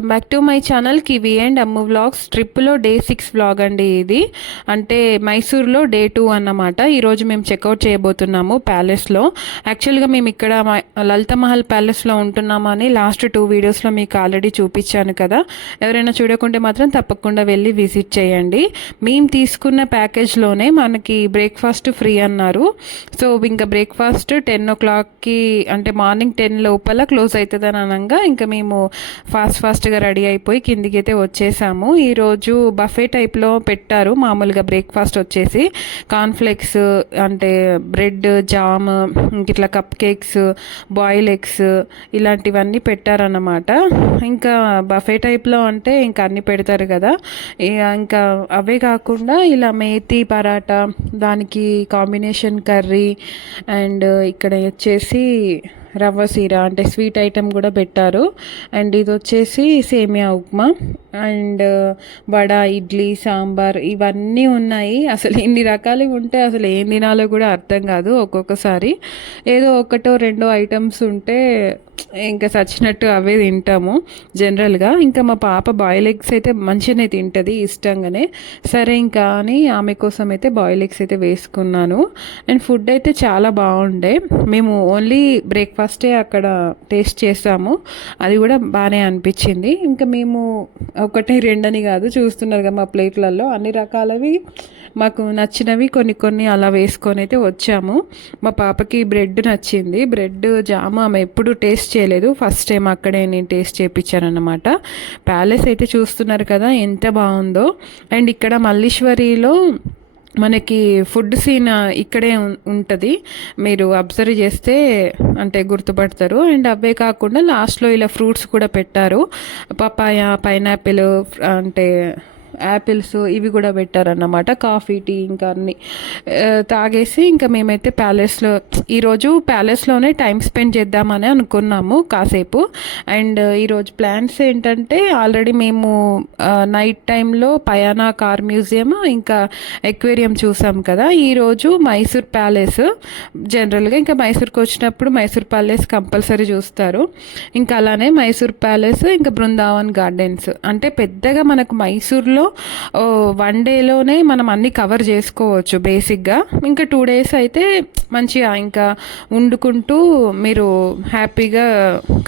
Welcome back to my channel kiwi and Ammu vlogs. ట్రిప్లో day 6 vlog అండి ఇది. అంటే మైసూర్లో డే 2 అన్నమాట. ఈరోజు మేము చెక్అవుట్ చేయబోతున్నాము ప్యాలెస్లో. యాక్చువల్గా మేము ఇక్కడ లలిత మహల్ ప్యాలెస్లో ఉంటున్నామని లాస్ట్ 2 వీడియోస్లో మీకు ఆల్రెడీ చూపించాను కదా. ఎవరైనా చూడకుంటే మాత్రం తప్పకుండా వెళ్ళి విజిట్ చేయండి. మేము తీసుకున్న ప్యాకేజ్లోనే మనకి బ్రేక్ఫాస్ట్ ఫ్రీ అన్నారు. సో ఇంకా బ్రేక్ఫాస్ట్ 10 o'clockకి అంటే మార్నింగ్ 10 లోపల క్లోజ్ అవుతుందని అనగా ఇంకా మేము ఫాస్ట్గా రెడీ అయిపోయి కిందికి అయితే వచ్చేసాము. ఈరోజు బఫే టైప్లో పెట్టారు. మామూలుగా బ్రేక్ఫాస్ట్ వచ్చేసి కార్న్ఫ్లేక్స్ అంటే బ్రెడ్ జామ్ ఇట్లా కప్ కేక్స్ బాయిల్ ఎగ్స్ ఇలాంటివన్నీ పెట్టారన్నమాట. ఇంకా బఫే టైప్లో అంటే ఇంకా అన్నీ పెడతారు కదా. ఇంకా అవే కాకుండా ఇలా మేతి పరాటా, దానికి కాంబినేషన్ కర్రీ అండ్ ఇక్కడ వచ్చేసి రవ్వ సీర అంటే స్వీట్ ఐటెం కూడా పెట్టారు. అండ్ ఇది వచ్చేసి సేమియా ఉప్మా అండ్ వడ, ఇడ్లీ, సాంబార్ ఇవన్నీ ఉన్నాయి. అసలు ఇన్ని రకాలు ఉంటే అసలు ఏం తినాలో కూడా అర్థం కాదు. ఒక్కొక్కసారి ఏదో ఒకటో రెండో ఐటమ్స్ ఉంటే ఇంకా చచ్చినట్టు అవే తింటాము జనరల్గా. ఇంకా మా పాప బాయిల్ ఎగ్స్ అయితే మంచిగానే తింటుంది ఇష్టంగానే. సరే ఇంకా అని ఆమె కోసం అయితే బాయిల్ ఎగ్స్ అయితే వేసుకున్నాను. అండ్ ఫుడ్ అయితే చాలా బాగుండే. మేము ఓన్లీ బ్రేక్ఫాస్టే అక్కడ టేస్ట్ చేసాము, అది కూడా బాగానే అనిపించింది. ఇంకా మేము ఒకటి రెండని కాదు, చూస్తున్నారు కదా మా ప్లేట్లలో అన్ని రకాలవి మాకు నచ్చినవి కొన్ని కొన్ని అలా వేసుకొని అయితే వచ్చాము. మా పాపకి బ్రెడ్ నచ్చింది. బ్రెడ్ జామ్ ఆమె ఎప్పుడు టేస్ట్ చేయలేదు, ఫస్ట్ టైం అక్కడే నేను టేస్ట్ చేయించానన్నమాట. ప్యాలెస్ అయితే చూస్తున్నారు కదా ఎంత బాగుందో. అండ్ ఇక్కడ మల్లీశ్వరిలో మనకి ఫుడ్ సీన్ ఇక్కడే ఉంటుంది, మీరు అబ్జర్వ్ చేస్తే అంటే గుర్తుపడతారు. అండ్ అవే కాకుండా లాస్ట్లో ఇలా ఫ్రూట్స్ కూడా పెట్టారు. పపాయ, పైనాపిల్ అంటే యాపిల్స్ ఇవి కూడా పెట్టారన్నమాట. కాఫీ, టీ ఇంకా అన్నీ తాగేసి ఇంకా మేమైతే ప్యాలెస్లో ఈరోజు ప్యాలెస్లోనే టైం స్పెండ్ చేద్దామని అనుకున్నాము కాసేపు. అండ్ ఈరోజు ప్లాన్స్ ఏంటంటే ఆల్రెడీ మేము నైట్ టైంలో పయానా కార్ మ్యూజియం ఇంకా ఎక్వేరియం చూసాం కదా. ఈరోజు మైసూర్ ప్యాలెస్ జనరల్గా ఇంకా మైసూర్కి వచ్చినప్పుడు మైసూర్ ప్యాలెస్ కంపల్సరీ చూస్తారు. ఇంకా అలానే మైసూర్ ప్యాలెస్ ఇంకా బృందావన్ గార్డెన్స్ అంటే పెద్దగా మనకు మైసూర్లో 1 డేలోనే మనం అన్నీ కవర్ చేసుకోవచ్చు బేసిక్గా. ఇంకా 2 days అయితే మంచిగా ఇంకా వండుకుంటూ మీరు హ్యాపీగా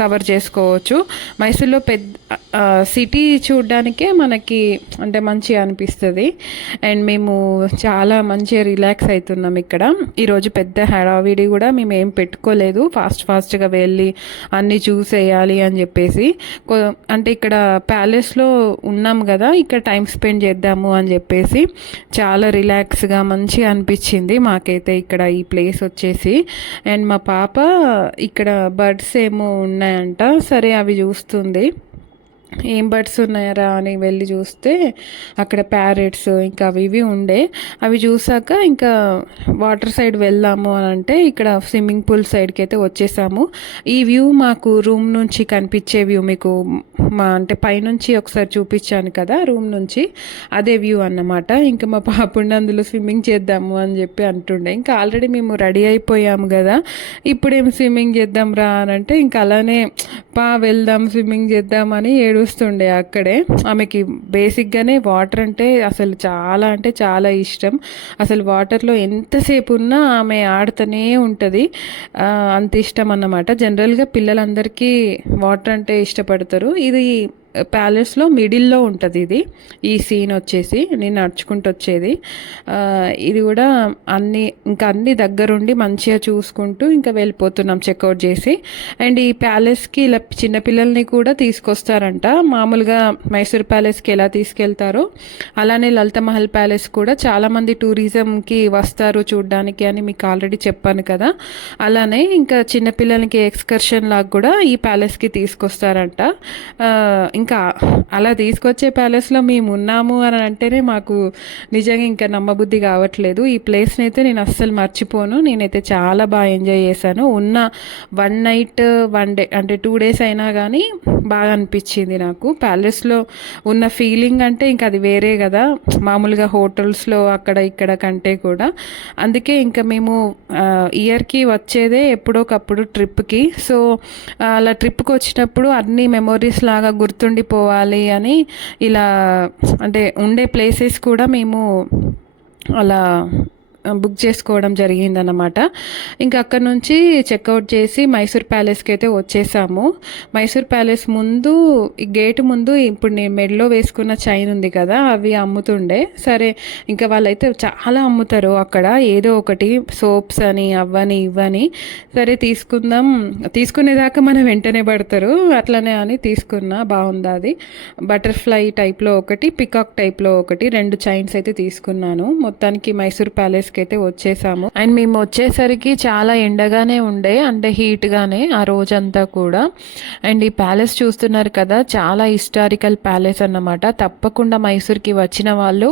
కవర్ చేసుకోవచ్చు. మైసూర్లో పెద్ద సిటీ చూడడానికే మనకి అంటే మంచిగా అనిపిస్తుంది. అండ్ మేము చాలా మంచిగా రిలాక్స్ అవుతున్నాం ఇక్కడ. ఈరోజు పెద్ద హడావిడి కూడా మేము ఏం పెట్టుకోలేదు, ఫాస్ట్గా వెళ్ళి అన్నీ చూసేయాలి అని చెప్పేసి. అంటే ఇక్కడ ప్యాలెస్లో ఉన్నాం కదా, ఇక్కడ టైం స్పెండ్ చేద్దాము అని చెప్పేసి చాలా రిలాక్స్గా మంచిగా అనిపించింది మాకైతే ఇక్కడ ఈ ప్లేస్ వచ్చేసి. అండ్ మా పాప ఇక్కడ బర్డ్స్ ఏమో ఉన్నాయంట, సరే అవి చూస్తుంది. ఏం బర్డ్స్ ఉన్నాయరా అని వెళ్ళి చూస్తే అక్కడ ప్యారెట్స్ ఇంకా అవి ఇవి ఉండే. అవి చూసాక ఇంకా వాటర్ సైడ్ వెళ్దాము అని అంటే ఇక్కడ స్విమ్మింగ్ పూల్ సైడ్కి అయితే వచ్చేసాము. ఈ వ్యూ మాకు రూమ్ నుంచి కనిపించే వ్యూ మీకు అంటే పైనుంచి ఒకసారి చూపించాను కదా రూమ్ నుంచి, అదే వ్యూ అన్నమాట. ఇంకా మా పాపని అందులో స్విమ్మింగ్ చేద్దాము అని చెప్పి అంటుండే. ఇంకా ఆల్రెడీ మేము రెడీ అయిపోయాము కదా, ఇప్పుడేం స్విమ్మింగ్ చేద్దాం రా అని అంటే ఇంకా అలానే వెళ్దాం స్విమ్మింగ్ చేద్దామని ఏడుస్తుండే అక్కడే. ఆమెకి బేసిక్గానే వాటర్ అంటే అసలు చాలా ఇష్టం. అసలు వాటర్లో ఎంతసేపు ఉన్నా ఆమె ఆడుతూనే ఉంటుంది, అంత ఇష్టం అన్నమాట. జనరల్గా పిల్లలందరికీ వాటర్ అంటే ఇష్టపడతారు. ఇది ప్యాలెస్లో మిడిల్లో ఉంటుంది ఈ సీన్ వచ్చేసి నేను నడుచుకుంటూ వచ్చేది. ఇది కూడా అన్ని దగ్గరుండి మంచిగా చూసుకుంటూ ఇంకా వెళ్ళిపోతున్నాం చెక్అవుట్ చేసి. అండ్ ఈ ప్యాలెస్కి ఇలా చిన్నపిల్లల్ని కూడా తీసుకొస్తారంట. మామూలుగా మైసూర్ ప్యాలెస్కి ఎలా తీసుకెళ్తారో అలానే లలిత మహల్ ప్యాలెస్ కూడా చాలామంది టూరిజంకి వస్తారు చూడడానికి అని మీకు ఆల్రెడీ చెప్పాను కదా. అలానే ఇంకా చిన్నపిల్లలకి ఎక్స్కర్షన్ లాగా కూడా ఈ ప్యాలెస్కి తీసుకొస్తారంట. ఇంకా అలా తీసుకొచ్చే ప్యాలెస్లో మేము ఉన్నాము అని అంటేనే మాకు నిజంగా ఇంకా నమ్మబుద్ధి కావట్లేదు. ఈ ప్లేస్ని అయితే నేను అస్సలు మర్చిపోను. నేనైతే చాలా బాగా ఎంజాయ్ చేశాను. ఉన్న 1 night 1 day అంటే 2 days అయినా కానీ బాగా అనిపించింది నాకు. ప్యాలెస్లో ఉన్న ఫీలింగ్ అంటే ఇంకా అది వేరే కదా, మామూలుగా హోటల్స్లో అక్కడ ఇక్కడ కంటే కూడా. అందుకే ఇంకా మేము ఇయర్కి వచ్చేదే ఎప్పుడోకప్పుడు ట్రిప్కి. సో అలా ట్రిప్కి వచ్చినప్పుడు అన్ని మెమొరీస్ లాగా గుర్తుండే ఉండిపోవాలి అని ఇలా అంటే ఉండే ప్లేసెస్ కూడా మేము అలా బుక్ చేసుకోవడం జరిగిందనమాట. ఇంకా అక్కడ నుంచి చెక్అవుట్ చేసి మైసూర్ ప్యాలెస్కి అయితే వచ్చేసాము. మైసూర్ ప్యాలెస్ ముందు ఈ గేటు ముందు ఇప్పుడు నేను మెడలో వేసుకున్న చైన్ ఉంది కదా, అవి అమ్ముతుండే. సరే ఇంకా వాళ్ళైతే చాలా అమ్ముతారు అక్కడ, ఏదో ఒకటి సోప్స్ అని అవ్వని ఇవ్వని. సరే తీసుకుందాం, తీసుకునేదాకా మనం వెంటనే పడతారు, అట్లనే అని తీసుకున్నా. బాగుంది అది. బటర్ఫ్లై టైప్లో ఒకటి, పికాక్ టైప్లో ఒకటి, 2 చైన్స్ అయితే తీసుకున్నాను. మొత్తానికి మైసూర్ ప్యాలెస్ అయితే వచ్చేసాము. అండ్ మేము వచ్చేసరికి చాలా ఎండగానే ఉండే, అంటే హీట్గానే ఆ రోజంతా కూడా. అండ్ ఈ ప్యాలెస్ చూస్తున్నారు కదా, చాలా హిస్టారికల్ ప్యాలెస్ అన్నమాట. తప్పకుండా మైసూర్కి వచ్చిన వాళ్ళు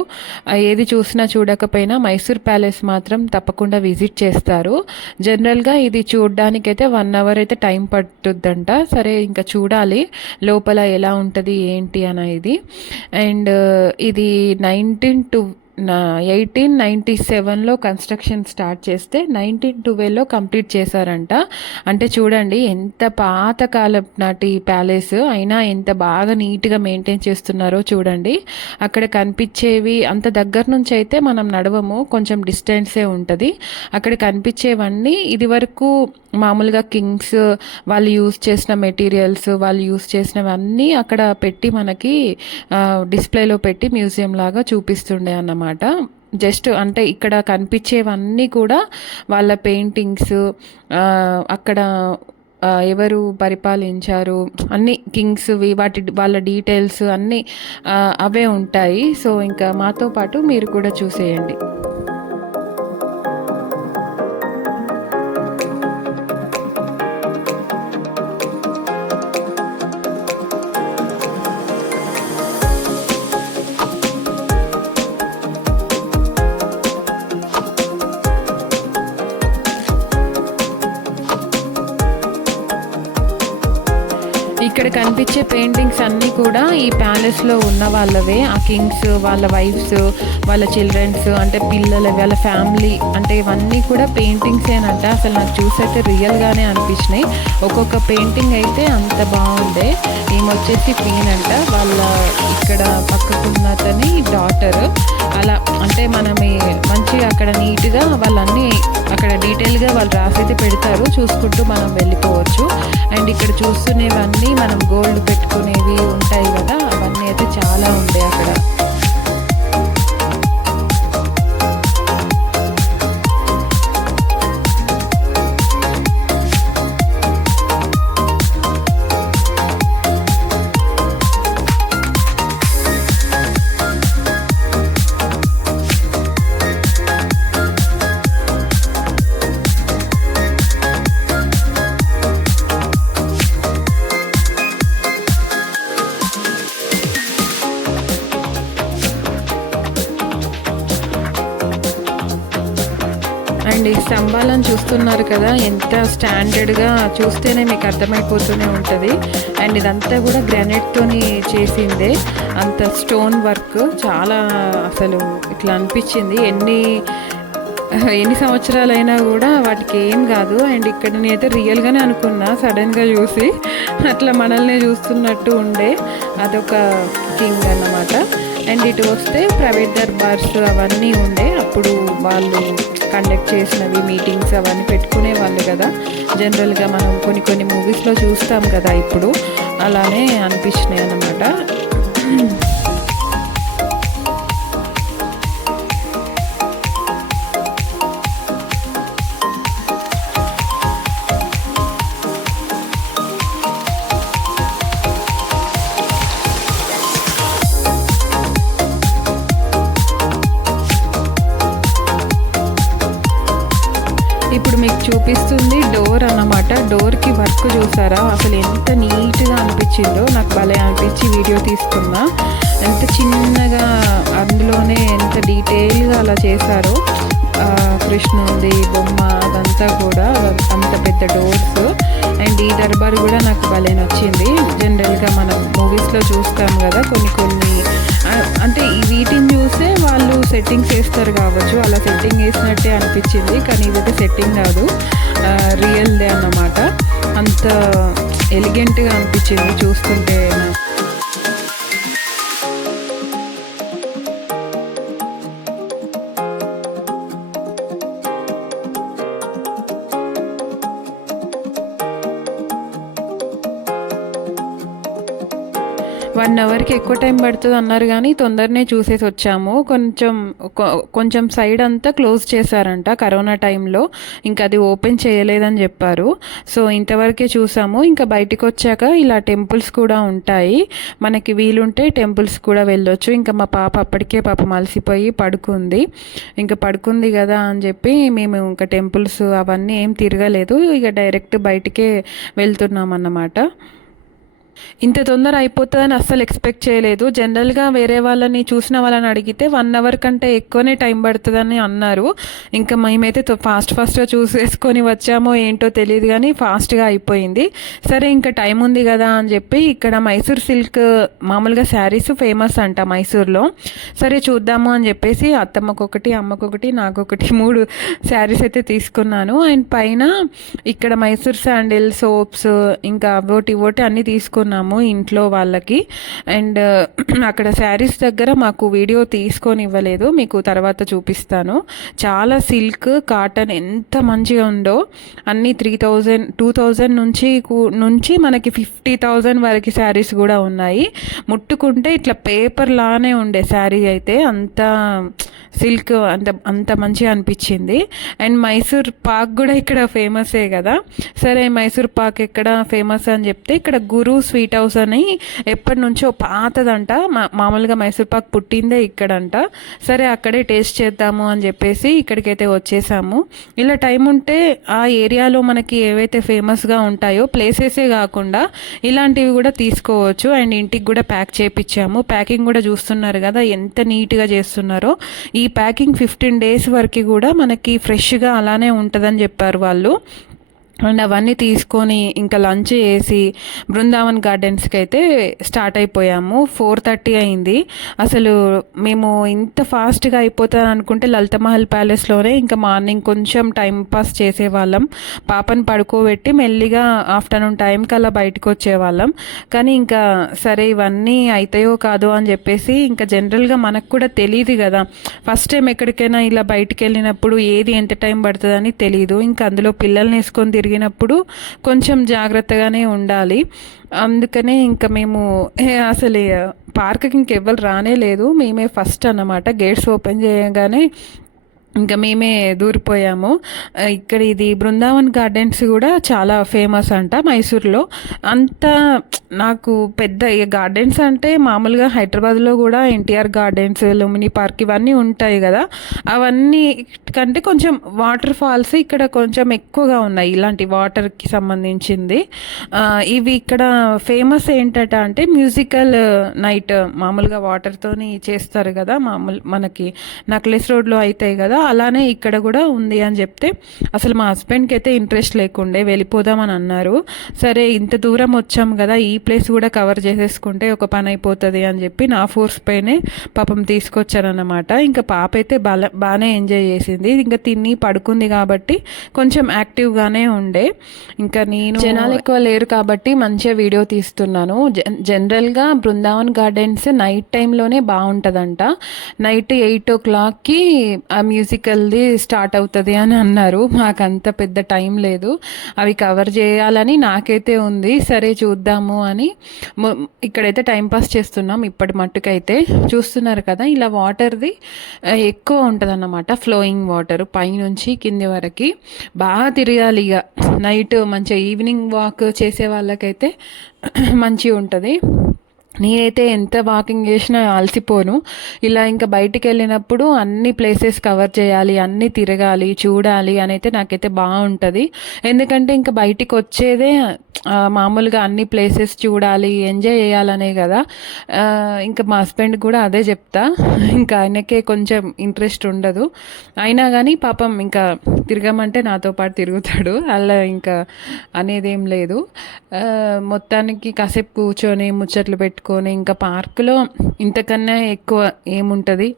ఏది చూసినా చూడకపోయినా మైసూర్ ప్యాలెస్ మాత్రం తప్పకుండా విజిట్ చేస్తారు. జనరల్గా ఇది చూడడానికైతే 1 అవర్ అయితే టైం పట్టుద్దంట. సరే ఇంకా చూడాలి లోపల ఎలా ఉంటుంది ఏంటి అనేది. అండ్ ఇది 1897లో కన్స్ట్రక్షన్ స్టార్ట్ చేస్తే 1912లో కంప్లీట్ చేశారంట. అంటే చూడండి ఎంత పాతకాలం నాటి ప్యాలెస్ అయినా ఎంత బాగా నీట్గా మెయింటైన్ చేస్తున్నారో చూడండి. అక్కడ కనిపించేవి అంత దగ్గర నుంచి అయితే మనం నడవము, కొంచెం డిస్టెన్సే ఉంటుంది. అక్కడ కనిపించేవన్నీ ఇది వరకు మామూలుగా కింగ్స్ వాళ్ళు యూజ్ చేసిన మెటీరియల్స్, వాళ్ళు యూజ్ చేసినవన్నీ అక్కడ పెట్టి మనకి డిస్ప్లేలో పెట్టి మ్యూజియం లాగా చూపిస్తుండే అన్నమాట. జస్ట్ అంటే ఇక్కడ కనిపించేవన్నీ కూడా వాళ్ళ పెయింటింగ్స్, అక్కడ ఎవరు పరిపాలించారు అన్ని కింగ్స్వి, వాళ్ళ డీటెయిల్స్ అన్నీ అవే ఉంటాయి. సో ఇంకా మాతో పాటు మీరు కూడా చూసేయండి. ఇక్కడ కనిపించే పెయింటింగ్స్ అన్నీ కూడా ఈ ప్యాలెస్లో ఉన్న వాళ్ళవే. ఆ కింగ్స్, వాళ్ళ వైఫ్స్, వాళ్ళ చిల్డ్రన్స్, అంటే పిల్లలు, వాళ్ళ ఫ్యామిలీ, అంటే ఇవన్నీ కూడా పెయింటింగ్సేనంట. అసలు నాకు చూసైతే రియల్గానే అనిపించినాయి. ఒక్కొక్క పెయింటింగ్ అయితే అంత బాగుండే. ఈమె వచ్చేసి క్వీన్ అంట, వాళ్ళ ఇక్కడ పక్కకున్నతని డాటర్. అలా అంటే మనమే మంచిగా అక్కడ నీట్గా వాళ్ళన్నీ అక్కడ డీటెయిల్గా వాళ్ళు రాసైతే పెడతారు, చూసుకుంటూ మనం వెళ్ళిపోవచ్చు. అండ్ ఇక్కడ చూస్తున్నవన్నీ మనం గోల్డ్ పెట్టుకునేవి ఉంటాయి కదా, అవన్నీ అయితే చాలా ఉండే అక్కడ. అండ్ ఈ స్తంభాలను చూస్తున్నారు కదా, ఎంత స్టాండర్డ్గా చూస్తేనే మీకు అర్థమైపోతూనే ఉంటుంది. అండ్ ఇదంతా కూడా గ్రానైట్తోని చేసిందే, అంత స్టోన్ వర్క్ చాలా అసలు ఇట్లా అనిపించింది. ఎన్ని సంవత్సరాలైనా కూడా వాటికి ఏం కాదు. అండ్ ఇక్కడ నేనైతే రియల్గానే అనుకున్నా సడన్గా చూసి, అట్లా మనల్ని చూస్తున్నట్టు ఉండే. అదొక కింగ్ అన్నమాట. అండ్ ఇటు వస్తే ప్రైవేట్ దర్బార్స్ అవన్నీ ఉండే, అప్పుడు వాళ్ళు కండక్ట్ చేసినవి మీటింగ్స్ అవన్నీ పెట్టుకునే వాళ్ళు కదా. జనరల్గా మనం కొన్ని మూవీస్లో చూస్తాం కదా, ఇప్పుడు అలానే అనిపించినాయి అన్నమాట. ఇప్పుడు మీకు చూపిస్తుంది డోర్ అన్నమాట. డోర్కి వర్క్ చూసారా, అసలు ఎంత నీట్గా అనిపించిందో. నాకు భలే అనిపించి వీడియో తీసుకున్నా. ఎంత చిన్నగా అందులోనే ఎంత డీటెయిల్గా అలా చేశారో. కృష్ణుంది బొమ్మ అదంతా కూడా, అంత పెద్ద డోర్స్. అండ్ ఈ దర్బార్ కూడా నాకు భలే నచ్చింది. జనరల్గా మనం మూవీస్లో చూస్తాం కదా కొన్ని అంటే వీటిని చూసే వాళ్ళు సెట్టింగ్స్ వేస్తారు కావచ్చు, అలా సెట్టింగ్ వేసినట్టే అనిపించింది. కానీ ఇదైతే సెట్టింగ్ కాదు, రియల్దే అన్నమాట. అంత ఎలిగెంట్గా అనిపించింది చూస్తుంటే. 1 అవర్కి ఎక్కువ టైం పడుతుంది అన్నారు కానీ తొందరనే చూసేసి వచ్చాము. కొంచెం సైడ్ అంతా క్లోజ్ చేశారంట కరోనా టైంలో, ఇంకా అది ఓపెన్ చేయలేదని చెప్పారు. సో ఇంతవరకే చూసాము. ఇంకా బయటికి వచ్చాక ఇలా టెంపుల్స్ కూడా ఉంటాయి, మనకి వీలుంటే టెంపుల్స్ కూడా వెళ్ళొచ్చు. ఇంకా మా పాప అప్పటికే అలసిపోయి పడుకుంది. ఇంకా పడుకుంది కదా అని చెప్పి మేము ఇంకా టెంపుల్స్ అవన్నీ ఏం తిరగలేదు, ఇక డైరెక్ట్ బయటికే వెళ్తున్నాం అన్నమాట. ఇంత తొందర అయిపోతుందని అస్సలు ఎక్స్పెక్ట్ చేయలేదు. జనరల్గా వేరే వాళ్ళని చూసిన వాళ్ళని అడిగితే 1 అవర్ కంటే ఎక్కువనే టైం పడుతుందని అన్నారు. ఇంకా మేమైతే ఫాస్ట్గా చూసేసుకొని వచ్చామో ఏంటో తెలియదు కానీ ఫాస్ట్గా అయిపోయింది. సరే ఇంకా టైం ఉంది కదా అని చెప్పి ఇక్కడ మైసూర్ సిల్క్ మామూలుగా శారీస్ ఫేమస్ అంట మైసూర్లో. సరే చూద్దాము అని చెప్పేసి అత్తమ్మకొకటి, అమ్మకొకటి, నాకొకటి 3 శారీస్ అయితే తీసుకున్నాను. అండ్ పైన ఇక్కడ మైసూర్ శాండిల్, సోప్స్, ఇంకా అవోటి అన్నీ తీసుకున్నాను ఇంట్లో వాళ్ళకి. అండ్ అక్కడ శారీస్ దగ్గర మాకు వీడియో తీసుకొని ఇవ్వలేదు, మీకు తర్వాత చూపిస్తాను. చాలా సిల్క్ కాటన్ ఎంత మంచిగా ఉందో. అన్నీ 3000 2000 నుంచి మనకి 50,000 వరకు శారీస్ కూడా ఉన్నాయి. ముట్టుకుంటే ఇట్లా పేపర్ లానే ఉండే శారీ అయితే, అంత సిల్క్ అంత మంచిగా అనిపించింది. అండ్ మైసూర్ పాక్ కూడా ఇక్కడ ఫేమసే కదా. సరే మైసూర్ పాక్ ఎక్కడ ఫేమస్ అని చెప్తే ఇక్కడ గురు స్వీట్ హౌస్ అని ఎప్పటి నుంచో పాతదంట, మామూలుగా మైసూర్ పాక్ పుట్టిందే ఇక్కడంట. సరే అక్కడే టేస్ట్ చేద్దాము అని చెప్పేసి ఇక్కడికైతే వచ్చేసాము. ఇలా టైం ఉంటే ఆ ఏరియాలో మనకి ఏవైతే ఫేమస్గా ఉంటాయో ప్లేసెసే కాకుండా ఇలాంటివి కూడా తీసుకోవచ్చు. అండ్ ఇంటికి కూడా ప్యాక్ చేయించాము. ప్యాకింగ్ కూడా చూస్తున్నారు కదా ఎంత నీట్గా చేస్తున్నారో. ఈ ప్యాకింగ్ 15 days వరకు కూడా మనకి ఫ్రెష్గా అలానే ఉంటుందని చెప్పారు వాళ్ళు. అండ్ అవన్నీ తీసుకొని ఇంకా లంచ్ చేసి బృందావన్ గార్డెన్స్కి అయితే స్టార్ట్ అయిపోయాము. 4:30 అయింది. అసలు మేము ఇంత ఫాస్ట్గా అయిపోతాను అనుకుంటే లలిత మహల్ ప్యాలెస్లోనే ఇంకా మార్నింగ్ కొంచెం టైం పాస్ చేసేవాళ్ళం. పాపని పడుకోబెట్టి మెల్లిగా ఆఫ్టర్నూన్ టైంకి అలా బయటకు వచ్చేవాళ్ళం. కానీ ఇంకా సరే ఇవన్నీ అవుతాయో కాదో అని చెప్పేసి, ఇంకా జనరల్గా మనకు కూడా తెలియదు కదా, ఫస్ట్ టైం ఎక్కడికైనా ఇలా బయటికి వెళ్ళినప్పుడు ఏది ఎంత టైం పడుతుందని తెలియదు. ఇంకా అందులో పిల్లల్ని వేసుకొని తిరిగినప్పుడు కొంచెం జాగ్రత్తగానే ఉండాలి. అందుకనే ఇంకా మేము అసలు పార్క్కి ఇంకెవ్వరు రానే లేదు, మేమే ఫస్ట్ అన్నమాట. గేట్స్ ఓపెన్ చేయగానే ఇంకా మేమే దూరిపోయాము. ఇక్కడ ఇది బృందావన్ గార్డెన్స్ కూడా చాలా ఫేమస్ అంట మైసూర్లో. అంత నాకు పెద్ద గార్డెన్స్ అంటే మామూలుగా హైదరాబాద్లో కూడా ఎన్టీఆర్ గార్డెన్స్, లుమిని పార్క్ ఇవన్నీ ఉంటాయి కదా, అవన్నీ కంటే కొంచెం వాటర్ ఫాల్స్ ఇక్కడ కొంచెం ఎక్కువగా ఉన్నాయి ఇలాంటి వాటర్కి సంబంధించింది. ఇవి ఇక్కడ ఫేమస్ ఏంటంటే అంటే మ్యూజికల్ నైట్, మామూలుగా వాటర్తోని చేస్తారు కదా, మనకి నక్లెస్ రోడ్లో అవుతాయి కదా, అలానే ఇక్కడ కూడా ఉంది అని చెప్తే అసలు మా హస్బెండ్కి అయితే ఇంట్రెస్ట్ లేకుండే, వెళ్ళిపోదామని అన్నారు. సరే ఇంత దూరం వచ్చాం కదా, ఈ ప్లేస్ కూడా కవర్ చేసేసుకుంటే ఒక పని అయిపోతుంది అని చెప్పి నా ఫోర్స్ పైనే పాపం తీసుకొచ్చారన్నమాట. ఇంకా పాప అయితే బాగానే ఎంజాయ్ చేసింది. ఇంకా తిని పడుకుంది కాబట్టి కొంచెం యాక్టివ్గానే ఉండే. ఇంకా నేను జనాలు ఎక్కువ లేరు కాబట్టి మంచిగా వీడియో తీస్తున్నాను. జనరల్గా బృందావన్ గార్డెన్స్ నైట్ టైంలోనే బాగుంటుందంట. నైట్ 8 o'clockకి ఆ మ్యూజికల్ది స్టార్ట్ అవుతుంది అని అన్నారు. మాకంత పెద్ద టైం లేదు, అవి కవర్ చేయాలని నాకైతే ఉంది. సరే చూద్దాము అని ఇక్కడైతే టైంపాస్ చేస్తున్నాం. ఇప్పటి మట్టుకైతే చూస్తున్నారు కదా, ఇలా వాటర్ది ఎక్కువ ఉంటుంది అన్నమాట, ఫ్లోయింగ్ వాటర్ పైనుంచి కింది వరకు. బాగా తిరగాలి ఇక నైట్, మంచిగా ఈవినింగ్ వాక్ చేసే వాళ్ళకైతే మంచిగా ఉంటుంది. నేనైతే ఎంత వాకింగ్ చేసినా అలసిపోను. ఇలా ఇంకా బయటికి వెళ్ళినప్పుడు అన్ని ప్లేసెస్ కవర్ చేయాలి, అన్నీ తిరగాలి, చూడాలి అని అయితే నాకైతే బాగుంటుంది. ఎందుకంటే ఇంకా బయటికి వచ్చేదే మామూలుగా అన్ని ప్లేసెస్ చూడాలి, ఎంజాయ్ చేయాలనే కదా. ఇంకా మా హస్బెండ్ కూడా అదే చెప్తా, ఇంకా ఆయనకే కొంచెం ఇంట్రెస్ట్ ఉండదు. అయినా కానీ పాపం ఇంకా తిరగమంటే నాతో పాటు తిరుగుతాడు, అలా ఇంకా అనేదేం లేదు. మొత్తానికి కాసేపు కూర్చొని ముచ్చట్లు పెట్టుకొని ఇంకా పార్కులో ఇంతకన్నా ఎక్కువ ఏముంటుంది.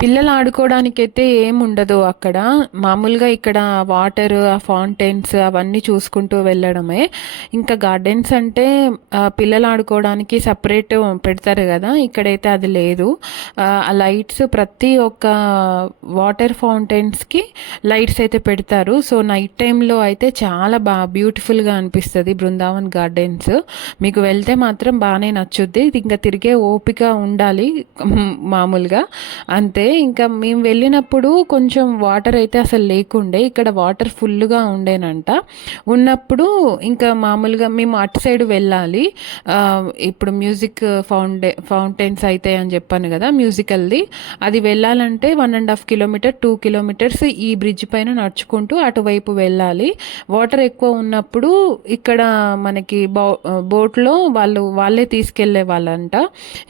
పిల్లలు ఆడుకోవడానికైతే ఏముండదు అక్కడ. మామూలుగా ఇక్కడ వాటర్, ఆ ఫౌంటైన్స్ అవన్నీ చూసుకుంటూ వెళ్ళడమే. ఇంకా గార్డెన్స్ అంటే పిల్లలు ఆడుకోవడానికి సపరేట్ పెడతారు కదా, ఇక్కడైతే అది లేదు. ఆ లైట్స్ ప్రతి ఒక్క వాటర్ ఫౌంటైన్స్కి లైట్స్ అయితే పెడతారు. సో నైట్ టైంలో అయితే చాలా బ్యూటిఫుల్గా అనిపిస్తుంది బృందావన్ గార్డెన్స్. మీకు వెళ్తే మాత్రం బాగానే నచ్చుద్ది. ఇంకా తిరిగే ఓపిక ఉండాలి మామూలుగా, అంతే. ఇంకా మేము వెళ్ళినప్పుడు కొంచెం వాటర్ అయితే అసలు లేకుండే, ఇక్కడ వాటర్ ఫుల్గా ఉండేనంట. ఉన్నప్పుడు ఇంకా మామూలుగా మేము అటు సైడ్ వెళ్ళాలి. ఇప్పుడు మ్యూజిక్ ఫౌంటైన్స్ అవుతాయి అని చెప్పాను కదా, మ్యూజికల్ది. అది వెళ్ళాలంటే 1.5 కిలోమీటర్ 2 కిలోమీటర్స్ ఈ బ్రిడ్జ్ పైన నడుచుకుంటూ అటువైపు వెళ్ళాలి. వాటర్ ఎక్కువ ఉన్నప్పుడు ఇక్కడ మనకి బోట్లో వాళ్ళే తీసుకెళ్లే వాళ్ళంట.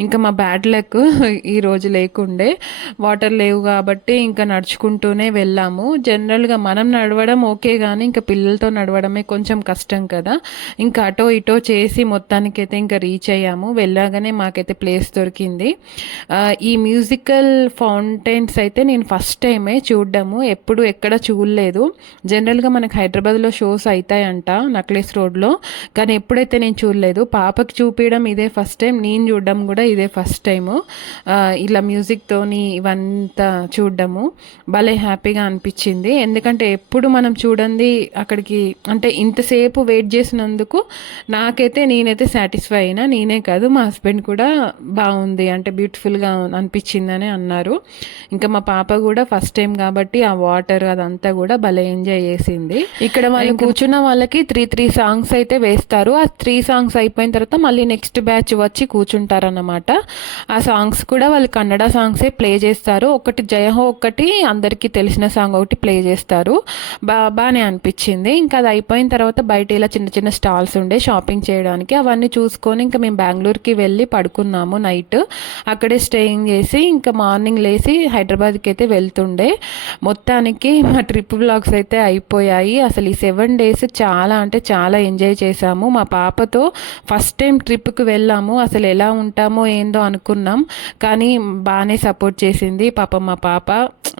ఇంకా మా బ్యాడ్ లక్ ఈరోజు లేకుండే, వాటర్ లేవు కాబట్టి ఇంకా నడుచుకుంటూనే వెళ్ళాము. జనరల్గా మనం నడవడం ఓకే, కానీ ఇంకా పిల్లలతో నడవడమే కొంచెం కష్టం కదా. ఇంకా అటో ఇటో చేసి మొత్తానికైతే ఇంకా రీచ్ అయ్యాము. వెళ్ళాగానే మాకైతే ప్లేస్ దొరికింది. ఈ మ్యూజికల్ ఫౌంటైన్స్ అయితే నేను ఫస్ట్ టైమే చూడడము, ఎప్పుడు ఎక్కడ చూడలేదు. జనరల్గా మనకు హైదరాబాద్లో షోస్ అవుతాయంట నక్లెస్ రోడ్లో, కానీ ఎప్పుడైతే నేను చూడలేదు. పాపకి చూపించడం ఇదే ఫస్ట్ టైం, నేను చూడడం కూడా ఇదే ఫస్ట్ టైము. ఇలా మ్యూజిక్తోని ఇవంతా చూడడము భలే హ్యాపీగా అనిపించింది. ఎందుకంటే ఎప్పుడు మనం చూడండి అక్కడికి, అంటే ఇంతసేపు వెయిట్ చేసినందుకు నేనైతే సాటిస్ఫై అయినా. నేనే కాదు, మా హస్బెండ్ కూడా బాగుంది అంటే బ్యూటిఫుల్గా అనిపించిందని అన్నారు. ఇంకా మా పాప కూడా ఫస్ట్ టైం కాబట్టి ఆ వాటర్ అదంతా కూడా భలే ఎంజాయ్ చేసింది. ఇక్కడ వాళ్ళు కూర్చున్న వాళ్ళకి 3 సాంగ్స్ అయితే వేస్తారు. ఆ 3 సాంగ్స్ అయిపోయిన తర్వాత మళ్ళీ నెక్స్ట్ బ్యాచ్ వచ్చి కూర్చుంటారన్నమాట. ఆ సాంగ్స్ కూడా వాళ్ళు కన్నడ సాంగ్సే ప్లే చేస్తారు. ఒకటి జయహో, ఒకటి అందరికీ తెలిసిన సాంగ్ ఒకటి ప్లే చేస్తారు. బాగానే అనిపించింది. ఇంకా అది అయిపోయిన తర్వాత బయట ఇలా చిన్న చిన్న స్టాల్స్ ఉండే షాపింగ్ చేయడానికి, అవన్నీ చూసుకొని ఇంకా మేము బెంగళూరుకి వెళ్ళి పడుకున్నాము నైట్. అక్కడే స్టేయింగ్ చేసి ఇంకా మార్నింగ్ లేచి హైదరాబాద్కి అయితే వెళ్తుండే. మొత్తానికి మా ట్రిప్ వ్లాగ్స్ అయితే అయిపోయాయి. అసలు ఈ 7 days చాలా అంటే చాలా ఎంజాయ్ చేశాము. మా పాపతో ఫస్ట్ టైం ట్రిప్కి వెళ్ళాము. అసలు ఎలా ఉంటామో ఏందో అనుకున్నాం, కానీ బాగానే సపోర్ట్ చేసింది పాపం. మా పాప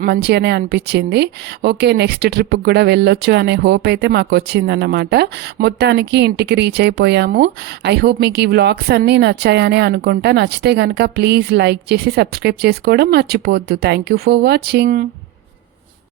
మంచిగానే అనిపించింది. ఓకే, నెక్స్ట్ ట్రిప్కి కూడా వెళ్ళొచ్చు అనే హోప్ అయితే మాకు వచ్చిందన్నమాట. మొత్తానికి ఇంటికి రీచ్ అయిపోయాము. ఐ హోప్ మీకు ఈ వ్లాగ్స్ అన్నీ నచ్చాయని అనుకుంటా. నచ్చితే కనుక ప్లీజ్ లైక్ చేసి సబ్స్క్రైబ్ చేసుకోవడం మర్చిపోవద్దు. Thank you for watching.